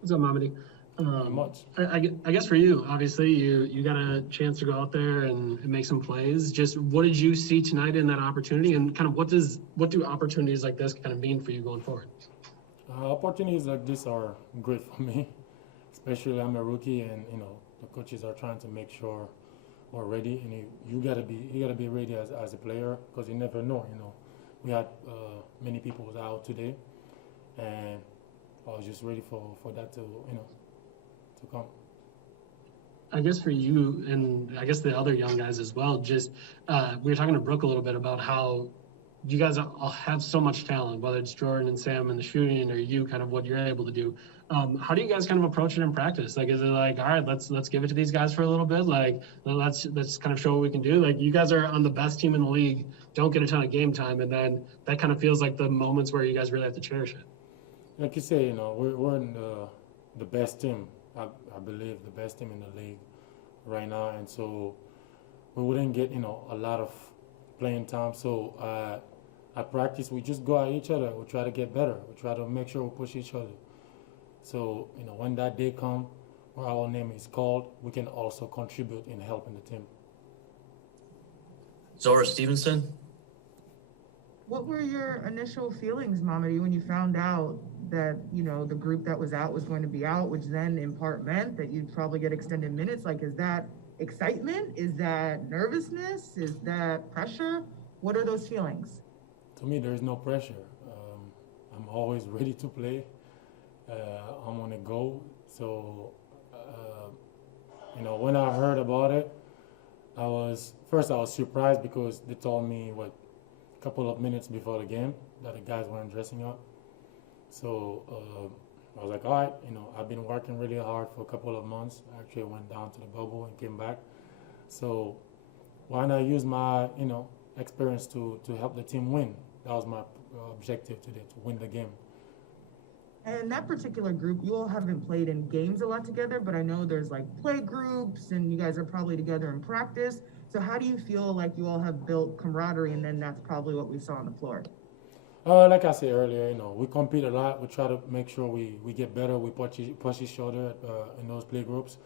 What's up, Mamadi? Not much. I guess for you, obviously, you got a chance to go out there and make some plays. Just what did you see tonight in that opportunity, and kind of what do opportunities like this kind of mean for you going forward? Opportunities like this are great for me, especially I'm a rookie, and the coaches are trying to make sure we're ready, and you gotta be ready as a player because you never know. We had many people was out today, and I was just ready for that to come. I guess for you and I guess the other young guys as well, just we were talking to Brook a little bit about how you guys all have so much talent, whether it's Jordan and Sam in the shooting or you kind of what you're able to do. How do you guys kind of approach it in practice? Like, is it like, all right, let's give it to these guys for a little bit? Like, let's kind of show what we can do. Like, you guys are on the best team in the league, don't get a ton of game time, and then that kind of feels like the moments where you guys really have to cherish it. Like you say, we're in the best team. I believe the best team in the league right now, and so we wouldn't get a lot of playing time. So at practice, we just go at each other. We try to get better. We try to make sure we push each other. So when that day comes where our name is called, we can also contribute in helping the team. Zora Stevenson. What were your initial feelings, Mamadi, when you found out that, the group that was out was going to be out, which then in part meant that you'd probably get extended minutes? Like, is that excitement? Is that nervousness? Is that pressure? What are those feelings? To me, there is no pressure. I'm always ready to play. I'm on the go. So, when I heard about it, I was surprised because they told me a couple of minutes before the game that the guys weren't dressing up. So I was like, all right, I've been working really hard for a couple of months. I actually went down to the bubble and came back. So why not use my, experience to help the team win? That was my objective today, to win the game. And that particular group, you all haven't played in games a lot together, but I know there's like play groups and you guys are probably together in practice. So how do you feel like you all have built camaraderie, and then that's probably what we saw on the floor? Like I said earlier, we compete a lot. We try to make sure we get better. We push each other in those play groups.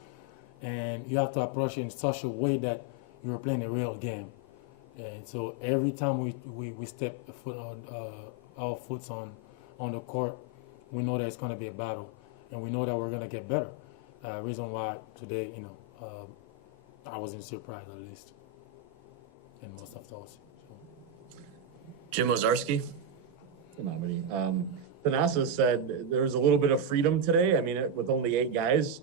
And you have to approach it in such a way that you're playing a real game. And so every time we step our foot on the court, we know that it's going to be a battle. And we know that we're going to get better. Reason why today, I wasn't surprised at least in most of those. So. Jim Ozarski. Thanasis said there was a little bit of freedom today. I mean, with only 8 guys,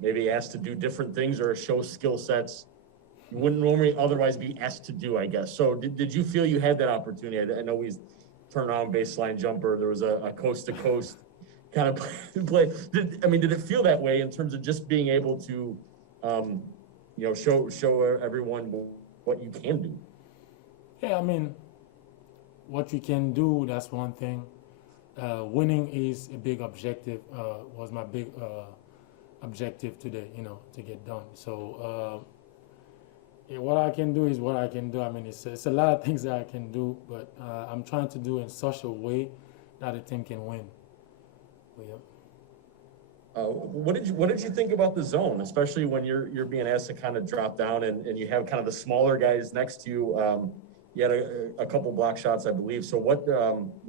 maybe asked to do different things or show skill sets you wouldn't normally otherwise be asked to do, I guess. So did you feel you had that opportunity? I know we turned on baseline jumper. There was a coast-to-coast kind of play. Did it feel that way in terms of just being able to, show everyone what you can do? Yeah, what we can do, that's one thing. Winning is a big objective, was my big objective today, to get done. So what I can do is what I can do. It's a lot of things that I can do, but I'm trying to do in such a way that the team can win. But, yeah. What did you think about the zone, especially when you're being asked to kind of drop down and you have kind of the smaller guys next to you? You had a couple block shots, I believe. So what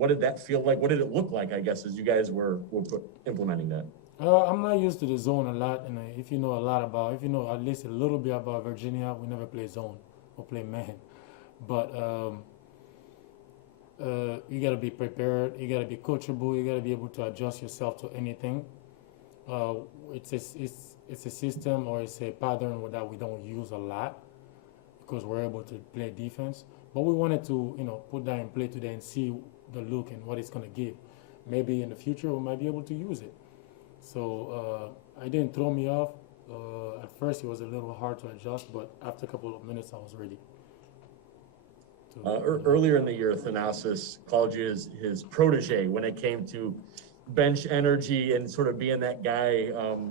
did that feel like? What did it look like, I guess, as you guys were implementing that? I'm not used to the zone a lot, and if you know at least a little bit about Virginia, we never play zone or play man. But you got to be prepared. You got to be coachable. You got to be able to adjust yourself to anything. It's a system or it's a pattern that we don't use a lot because we're able to play defense. But we wanted to, put that in play today and see the look and what it's going to give. Maybe in the future we might be able to use it. So it didn't throw me off. At first it was a little hard to adjust, but after a couple of minutes I was ready. Earlier in the year, Thanasis called you his protege when it came to bench energy and sort of being that guy,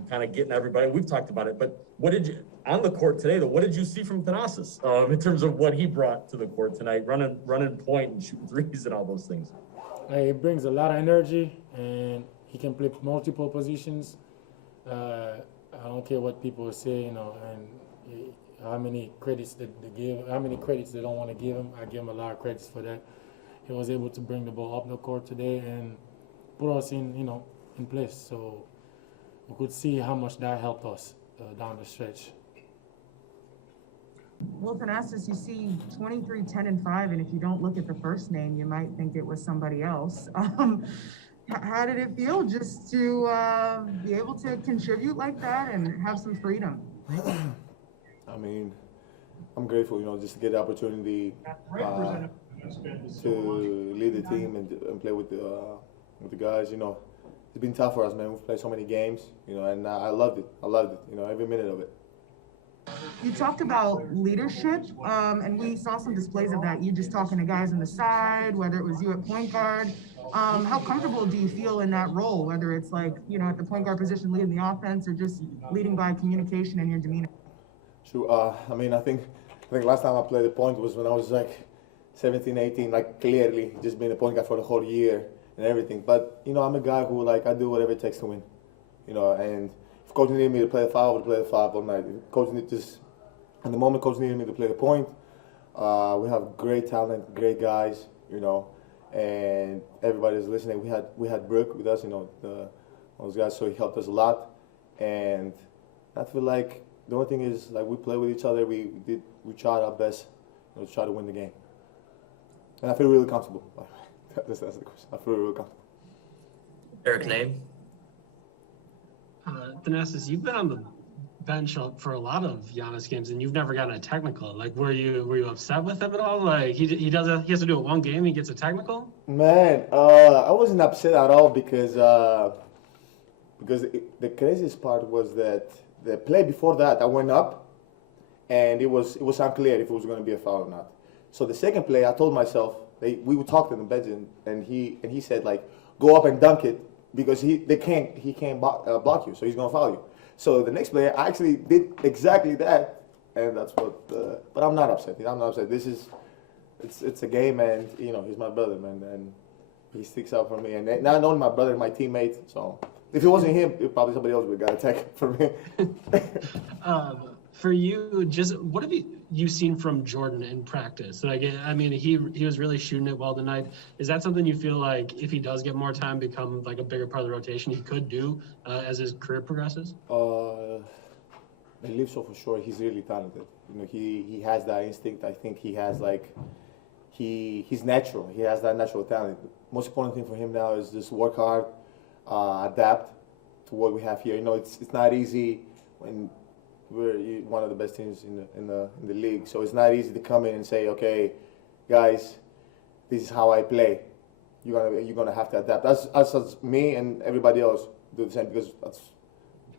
kind of getting everybody. We've talked about it, but what did you on the court today? Though, what did you see from Thanasis in terms of what he brought to the court tonight, running point and shooting threes and all those things? He brings a lot of energy, and he can play multiple positions. I don't care what people say, and how many credits how many credits they don't want to give him. I give him a lot of credits for that. He was able to bring the ball up the court today and put us in place. So we could see how much that helped us down the stretch. Well, Thanasis, you see 23, 10, and 5, and if you don't look at the first name, you might think it was somebody else. How did it feel just to be able to contribute like that and have some freedom? I mean, I'm grateful, just to get the opportunity to lead the team and play with the guys. It's been tough for us, man. We've played so many games, and I loved it. Every minute of it. You talked about leadership, and we saw some displays of that. You just talking to guys on the side, whether it was you at point guard. How comfortable do you feel in that role, whether it's like, at the point guard position leading the offense or just leading by communication and your demeanor? Sure. I think last time I played the point was when I was like 17, 18, like clearly just being a point guard for the whole year and everything. But, I'm a guy who I do whatever it takes to win, and if coach needed me to play the 5, I would play the 5 all night. At the moment coach needed me to play the point, we have great talent, great guys, and everybody's listening. We had Brook with us, those guys, so he helped us a lot. And I feel like the only thing is we play with each other. We tried our best, to try to win the game. And I feel really comfortable. That's the question. I feel really comfortable. Eric name? Thanasis, you've been on the bench for a lot of Giannis games, and you've never gotten a technical. Were you upset with him at all? He has to do it one game, he gets a technical. Man, I wasn't upset at all because the craziest part was that the play before that I went up, and it was unclear if it was going to be a foul or not. So the second play, I told myself we would talk to the bench, and he said go up and dunk it because he can't block you, so he's going to foul you. So the next play, I actually did exactly that, and that's what. But I'm not upset. It's a game, and he's my brother, man, and he sticks up for me, and not only my brother, my teammate. So if it wasn't him, somebody else would have got attacked for me. For you, just what have you seen from Jordan in practice? He was really shooting it well tonight. Is that something you feel like if he does get more time, become a bigger part of the rotation, he could do as his career progresses? I believe so for sure. He's really talented. He has that instinct. I think he has he's natural. He has that natural talent. Most important thing for him now is just work hard, adapt to what we have here. It's not easy when we're one of the best teams in the league. So it's not easy to come in and say, okay, guys, this is how I play. You're gonna have to adapt. As me and everybody else do the same, because that's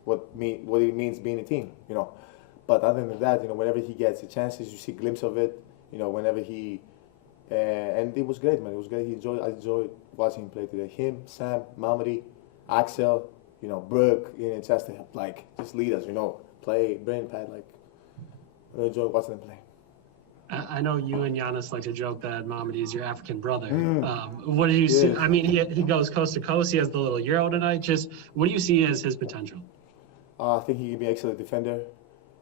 what it means being a team. But other than that, whenever he gets the chances, you see a glimpse of it. Whenever he and it was great, man. It was great. I enjoyed watching him play today. Him, Sam, Mamadi, Axel, Brook, just to just lead us. Play, brain pad, I enjoy watching them play. I know you and Giannis like to joke that Mamadi is your African brother. What do you see? He goes coast to coast. He has the little Euro tonight. Just what do you see as his potential? I think he can be an excellent defender.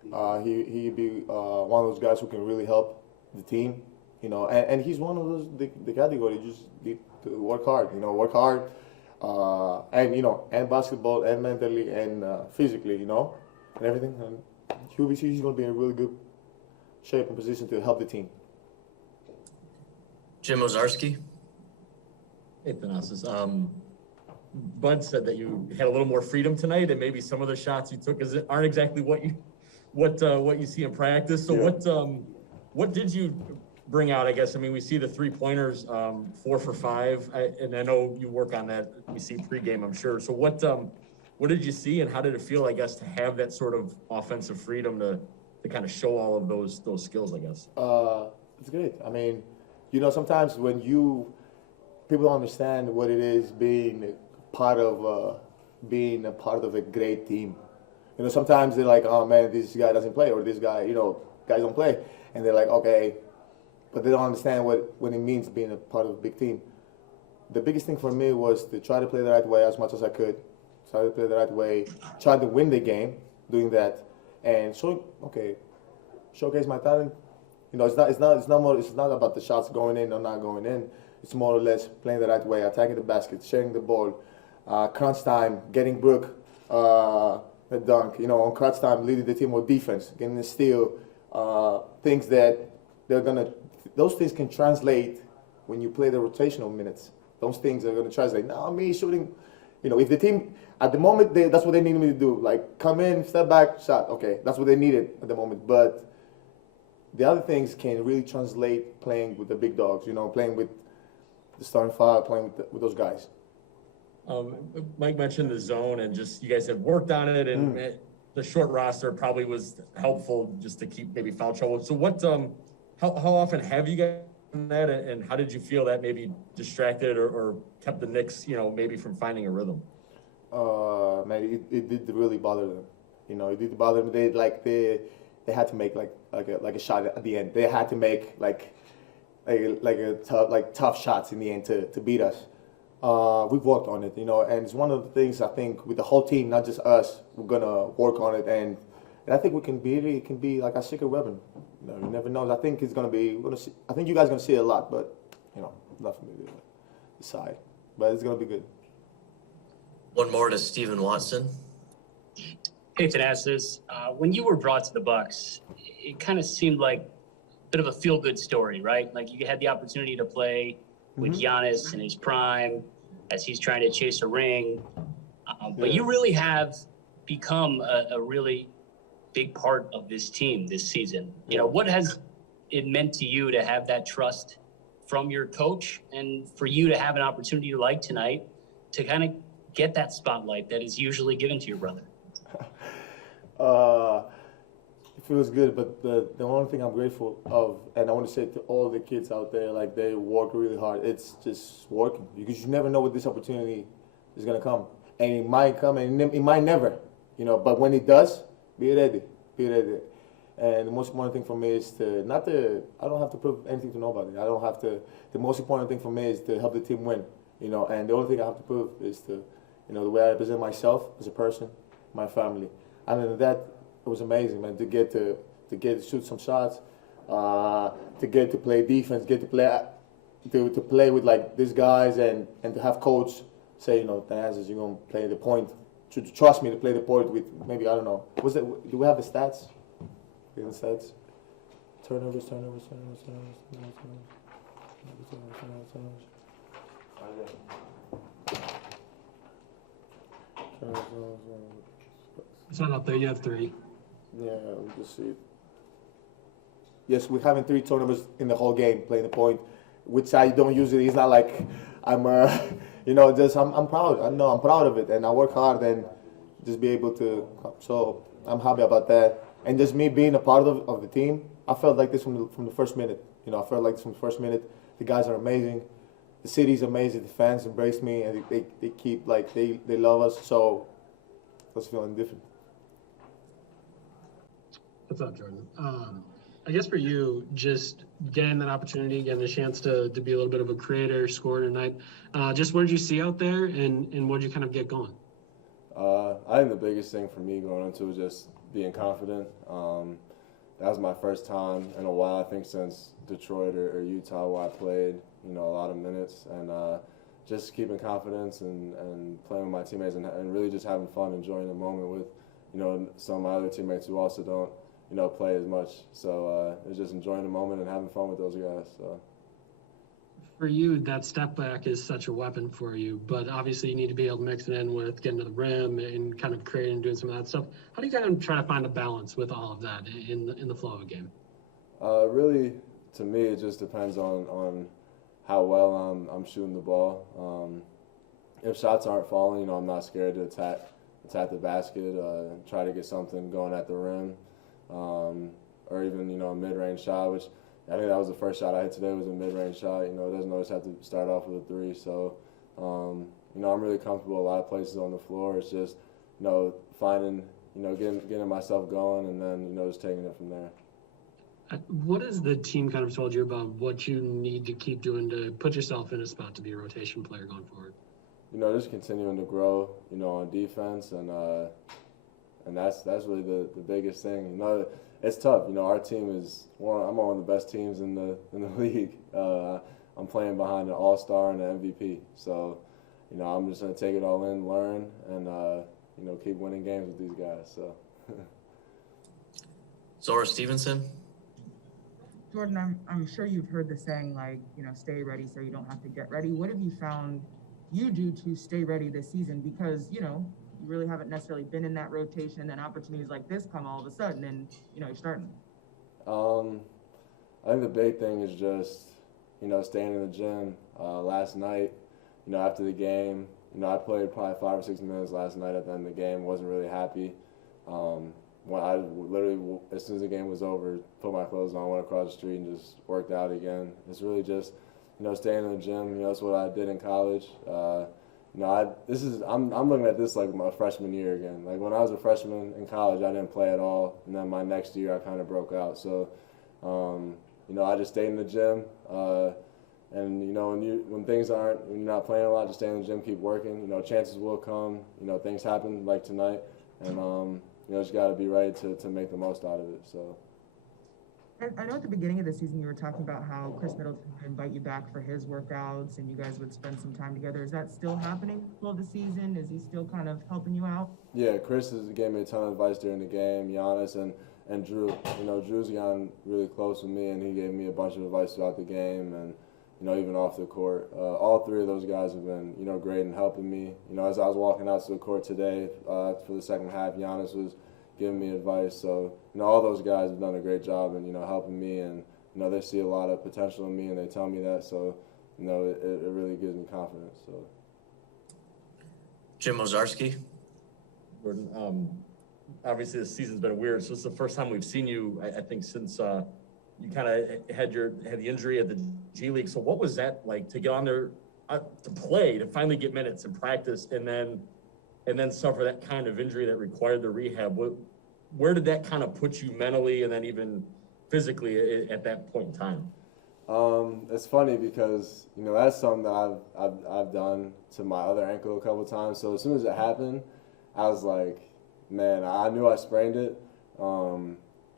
He could be one of those guys who can really help the team. And he's one of those the category just need to work hard. And basketball and mentally and physically. And everything, and he's going to be in a really good shape and position to help the team. Jim Ozarski? Hey, Thanasis. Bud said that you had a little more freedom tonight, and maybe some of the shots you took aren't exactly what you see in practice. So yeah. What did you bring out? I guess we see the 3-pointers, 4 for 5, and I know you work on that. We see pregame, I'm sure. So what did you see, and how did it feel, I guess, to have that sort of offensive freedom to kind of show all of those skills, I guess? It's great. Sometimes when people don't understand what it is being part of a great team. Sometimes they're like, oh man, this guy doesn't play, or this guy, guys don't play, and they're like, okay, but they don't understand what it means being a part of a big team. the biggest thing for me was to try to play the right way as much as I could. Try to play the right way. Try to win the game doing that, and showcase my talent. You know, it's not about the shots going in or not going in. It's more or less playing the right way, attacking the basket, sharing the ball, crunch time, getting Brook a dunk. You know, on crunch time, leading the team with defense, getting a steal. Things that those things can translate when you play the rotational minutes. Those things are gonna translate. Now, me shooting, you know, if the team at the moment that's what they needed me to do, like come in, step back, shot. Okay, that's what they needed at the moment, but the other things can really translate playing with the big dogs, you know, playing with the starting five, playing with those guys. Mike mentioned the zone, and just you guys have worked on it, and the short roster probably was helpful just to keep maybe foul trouble. So what, how often have you guys done that, and how did you feel that maybe distracted or kept the Knicks, you know, maybe from finding a rhythm? Man, it did really bother them. You know, it did bother them. They had to make like a shot at the end. They had to make like tough shots in the end to beat us. We've worked on it, you know, and it's one of the things I think with the whole team, not just us, we're gonna work on it, and I think we can beat it. It can be like a secret weapon. You know, you never know. I think it's gonna be. We're gonna see. I think you guys are gonna see it a lot, but you know, not for me to decide. But it's gonna be good. One more to Steven Watson. Hey, Thanasis. When you were brought to the Bucks, it kind of seemed like a bit of a feel-good story, right? Like you had the opportunity to play with Giannis in his prime as he's trying to chase a ring. But you really have become a really big part of this team this season. You know, what has it meant to you to have that trust from your coach and for you to have an opportunity like tonight to kind of get that spotlight that is usually given to your brother? It feels good, but the only thing I'm grateful of, and I want to say to all the kids out there, like they work really hard. It's just working because you never know what this opportunity is gonna come, and it might come and it might never, you know. But when it does, be ready, be ready. And the most important thing for me is I don't have to prove anything to nobody. I don't have to. The most important thing for me is to help the team win, you know. And the only thing I have to prove is you know, the way I represent myself as a person, my family. Other than that, it was amazing, man, to get to shoot some shots, to get to play defense, get to play with like these guys, and to have coach say, you know, Thanasis, you're gonna play the point. To trust me to play the point with maybe, I don't know. Do we have the stats? The stats. Turnovers. It's not up there. You have 3. Yeah, we just see it. Yes, we're having 3 turnovers in the whole game, playing the point, which I don't usually. It's not like I'm, you know, just I'm proud. I know I'm proud of it, and I work hard and just be able to. So I'm happy about that, and just me being a part of the team. I felt like this from the first minute. You know, I felt like this from the first minute. The guys are amazing. The city's amazing. The fans embrace me, and they keep like they love us. So I was feeling different. What's up, Jordan? I guess for you, just getting that opportunity, getting the chance to be a little bit of a creator, scorer tonight, just what did you see out there, and what did you kind of get going? I think the biggest thing for me going into was just being confident. That was my first time in a while, I think, since Detroit or Utah, where I played, you know, a lot of minutes, and just keeping confidence and playing with my teammates and really just having fun, enjoying the moment with, you know, some of my other teammates who also don't, you know, play as much. So it's just enjoying the moment and having fun with those guys. So. For you, that step back is such a weapon for you, but obviously you need to be able to mix it in with getting to the rim and kind of creating and doing some of that stuff. How do you kind of try to find a balance with all of that in the flow of a game? Really, to me, it just depends on how well I'm shooting the ball. If shots aren't falling, you know, I'm not scared to attack the basket, try to get something going at the rim, or even, you know, a mid-range shot, which I think that was the first shot I hit today was a mid-range shot. You know, it doesn't always have to start off with a 3. So, you know, I'm really comfortable a lot of places on the floor. It's just, you know, finding, you know, getting myself going and then, you know, just taking it from there. What has the team kind of told you about what you need to keep doing to put yourself in a spot to be a rotation player going forward? Just continuing to grow, on defense, and that's really the biggest thing. It's tough. Our team is I'm on one of the best teams in the league. I'm playing behind an all-star and an MVP, so I'm just gonna take it all in, learn, and keep winning games with these guys. So. Zora Stevenson. Jordan, I'm sure you've heard the saying, like, stay ready so you don't have to get ready. What have you found you do to stay ready this season? Because, you really haven't necessarily been in that rotation, and then opportunities like this come all of a sudden, and, you're starting. I think the big thing is just, staying in the gym. Last night, after the game, I played probably 5 or 6 minutes last night at the end of the game. Wasn't really happy. When I literally, as soon as the game was over, put my clothes on, went across the street, and just worked out again. It's really just, staying in the gym. That's what I did in college. I'm looking at this like my freshman year again. Like when I was a freshman in college, I didn't play at all, and then my next year I kind of broke out. So, I just stayed in the gym. And when you're not playing a lot, just stay in the gym, keep working. Chances will come. Things happen like tonight, and just got to be ready to make the most out of it. So. I know at the beginning of the season you were talking about how Chris Middleton would invite you back for his workouts and you guys would spend some time together. Is that still happening for the season? Is he still kind of helping you out? Yeah, Chris gave me a ton of advice during the game. Giannis and Drew. Drew's gotten really close with me, and he gave me a bunch of advice throughout the game and even off the court. All three of those guys have been great in helping me. As I was walking out to the court today for the second half, Giannis was giving me advice. So, all those guys have done a great job in, helping me, and, they see a lot of potential in me and they tell me that. So, it really gives me confidence. So. Jim Ozarski. Jordan, obviously this season's been weird. So it's the first time we've seen you, I think, since you kind of had the injury at the G League. So what was that like to get on there to play, to finally get minutes and practice, and then suffer that kind of injury that required the rehab? Where did that kind of put you mentally and then even physically at that point in time? It's funny because that's something that I've done to my other ankle a couple of times. So as soon as it happened, I was like, man, I knew I sprained it.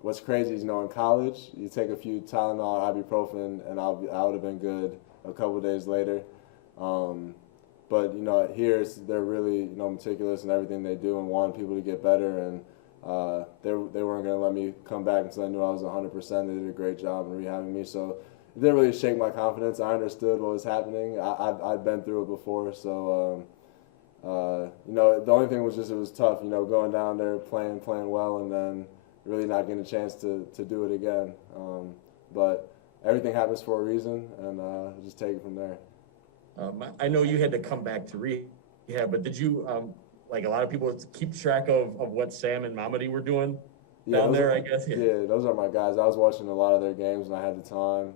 What's crazy is in college you take a few Tylenol, ibuprofen, and I would have been good a couple of days later. But here they're really meticulous in everything they do and want people to get better, and they weren't going to let me come back until I knew I was 100%. They did a great job in rehabbing me, so it didn't really shake my confidence. I understood what was happening. I'd been through it before, so the only thing was just it was tough. Going down there playing well and then really not getting a chance to do it again. But everything happens for a reason, and just take it from there. I know you had to come back to rehab, but did you, like a lot of people, keep track of what Sam and Mamadi were doing down there, I guess? Yeah, those are my guys. I was watching a lot of their games when I had the time.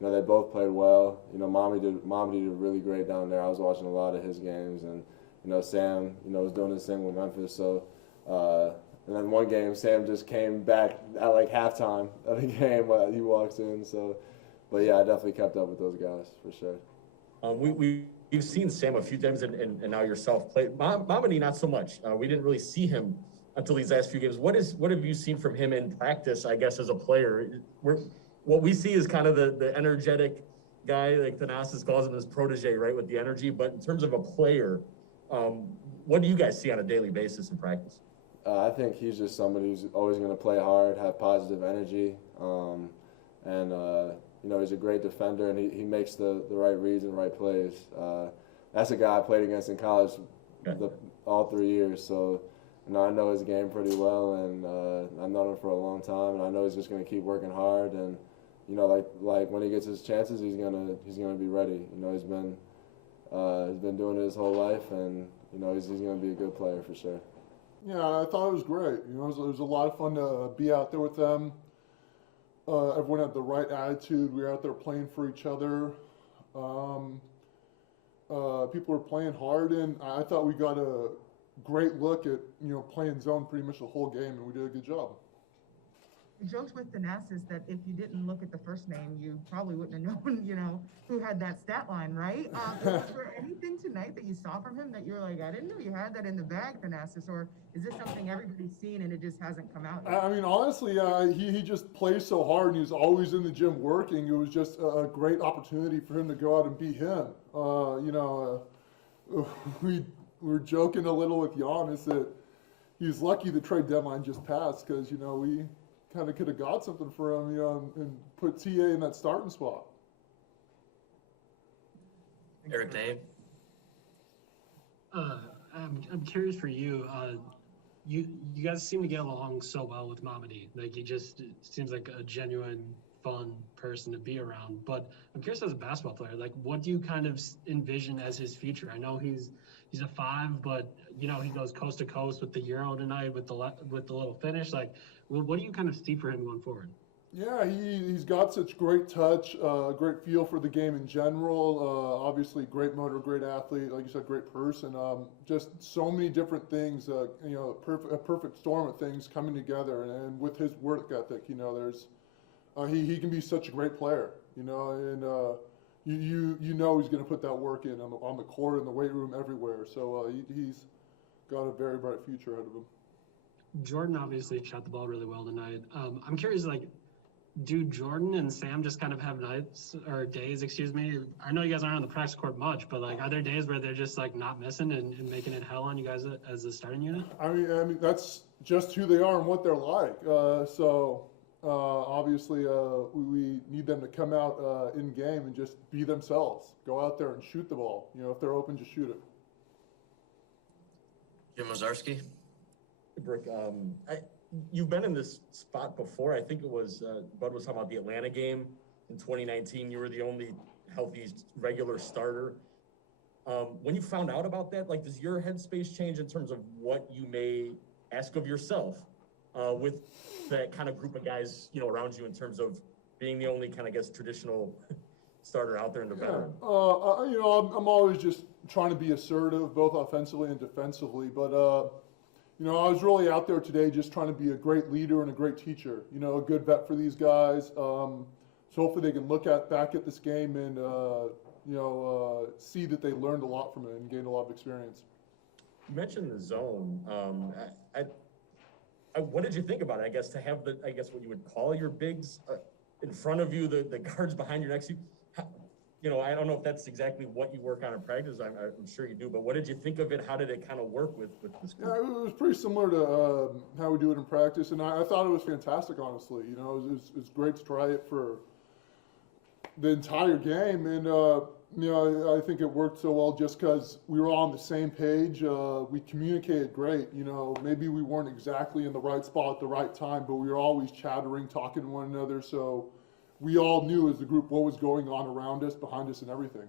They both played well. Mamadi did really great down there. I was watching a lot of his games, and Sam, was doing his thing with Memphis. So, and then one game, Sam just came back at like halftime of the game. He walks in. So, but yeah, I definitely kept up with those guys for sure. We've seen Sam a few times and now yourself play. Mamadi, not so much. We didn't really see him until these last few games. What have you seen from him in practice, I guess, as a player? What we see is kind of the energetic guy, like Thanasis calls him his protege, right, with the energy. But in terms of a player, what do you guys see on a daily basis in practice? I think he's just somebody who's always going to play hard, have positive energy, and he's a great defender, and he makes the right reads and right plays. That's a guy I played against in college all 3 years, so I know his game pretty well, and I've known him for a long time, and I know he's just going to keep working hard, and like when he gets his chances, he's gonna be ready. He's been doing it his whole life, and he's going to be a good player for sure. Yeah, I thought it was great. It was a lot of fun to be out there with them. Everyone had the right attitude. We were out there playing for each other. People were playing hard, and I thought we got a great look at playing zone pretty much the whole game, and we did a good job. I joked with Thanasis that if you didn't look at the first name, you probably wouldn't have known, who had that stat line, right? Was there anything tonight that you saw from him that you're like, I didn't know you had that in the bag, Thanasis, or is this something everybody's seen and it just hasn't come out yet? I mean, honestly, he just plays so hard, and he's always in the gym working. It was just a great opportunity for him to go out and be him. We were joking a little with Giannis that he's lucky the trade deadline just passed because, we kind of could have got something for him, and put TA in that starting spot. Eric Name. I'm curious for you. You guys seem to get along so well with Mamadi. Like he just seems like a genuine, fun person to be around. But I'm curious as a basketball player, like what do you kind of envision as his future? I know he's a 5, but he goes coast to coast with the Euro tonight with the little finish. Like, what do you kind of see for him going forward? Yeah, he's got such great touch, great feel for the game in general. Obviously, great motor, great athlete, like you said, great person. Just so many different things. A perfect storm of things coming together. And with his work ethic, there's he can be such a great player. And he's going to put that work in on the court, in the weight room, everywhere. So he's got a very bright future ahead of him. Jordan obviously shot the ball really well tonight. I'm curious, like, do Jordan and Sam just kind of have nights or days, I know you guys aren't on the practice court much, but like, are there days where they're just like not missing and making it hell on you guys as a starting unit? I mean that's just who they are and what they're like. Obviously, we need them to come out in game and just be themselves. Go out there and shoot the ball. If they're open, just shoot it. Jim Ozarski. Brook, you've been in this spot before. I think it was Bud was talking about the Atlanta game in 2019. You were the only healthy regular starter. When you found out about that, like, does your headspace change in terms of what you may ask of yourself with that kind of group of guys, around you in terms of being the only kind of, traditional starter out there in the veteran? I'm always just trying to be assertive, both offensively and defensively, but. I was really out there today just trying to be a great leader and a great teacher, a good vet for these guys. So hopefully they can look back at this game and, see that they learned a lot from it and gained a lot of experience. You mentioned the zone. What did you think about it? I guess to have what you would call your bigs in front of you, the guards behind your next to you. I don't know if that's exactly what you work on in practice. I'm sure you do, but what did you think of it? How did it kind of work with this group? Yeah, it was pretty similar to how we do it in practice, and I thought it was fantastic, honestly. It was great to try it for the entire game, and I think it worked so well just because we were all on the same page. We communicated great. Maybe we weren't exactly in the right spot at the right time, but we were always chattering, talking to one another, so we all knew as a group what was going on around us, behind us, and everything.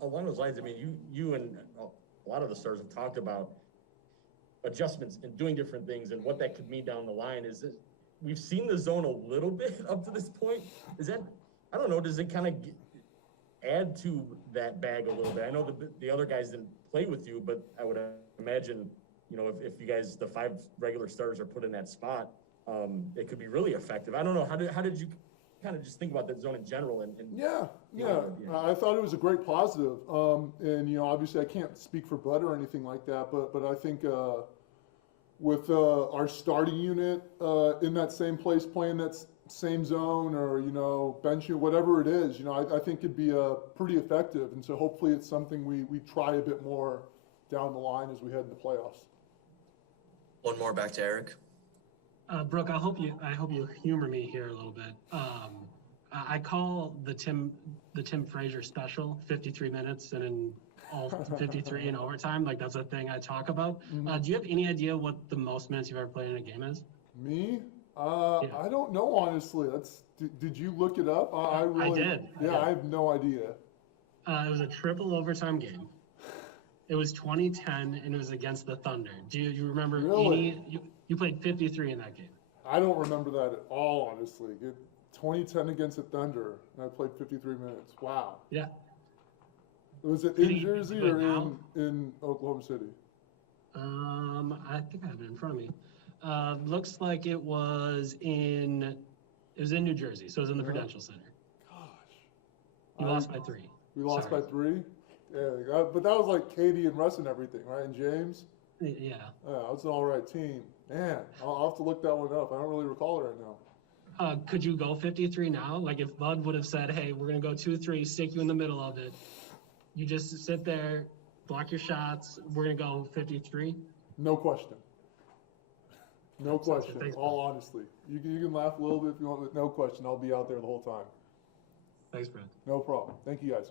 Along those lines, I mean, you and a lot of the stars have talked about adjustments and doing different things and what that could mean down the line. We've seen the zone a little bit up to this point. I don't know, does it kind of add to that bag a little bit? I know the other guys didn't play with you, but I would imagine, if you guys, the 5 regular starters are put in that spot, it could be really effective. I don't know, how did you kind of just think about that zone in general? Yeah. I thought it was a great positive. And, obviously I can't speak for Bud or anything like that, but I think with our starting unit in that same place playing that same zone or, bench, whatever it is, I think it'd be pretty effective. And so hopefully it's something we try a bit more down the line as we head into playoffs. One more back to Eric. Brook, I hope you humor me here a little bit. I call the Tim Frazier special 53 minutes and then all 53 in overtime. Like, that's a thing I talk about. Do you have any idea what the most minutes you've ever played in a game is? Me? Yeah. I don't know, honestly. Did you look it up? I did. I have no idea. It was a triple overtime game. It was 2010, and it was against the Thunder. Do you remember Really? You played 53 in that game. I don't remember that at all, honestly. 2010 against the Thunder, and I played 53 minutes. Wow. Yeah. Was it in Jersey or in Oklahoma City? I think I have it in front of me. Looks like it was in New Jersey, so it was in the Prudential Center. Gosh. You lost by 3. We lost Sorry. by 3? Yeah, but that was like Katie and Russ and everything, right? And James? Yeah. Yeah, it was an all right team. Man, I'll have to look that one up. I don't really recall it right now. Could you go 53 now? Like if Bud would have said, hey, we're going to go 2-3, stick you in the middle of it. You just sit there, block your shots. We're going to go 53. No question. No question. Thanks, All honestly. You can laugh a little bit if you want, but no question. I'll be out there the whole time. Thanks, Brad. No problem. Thank you guys.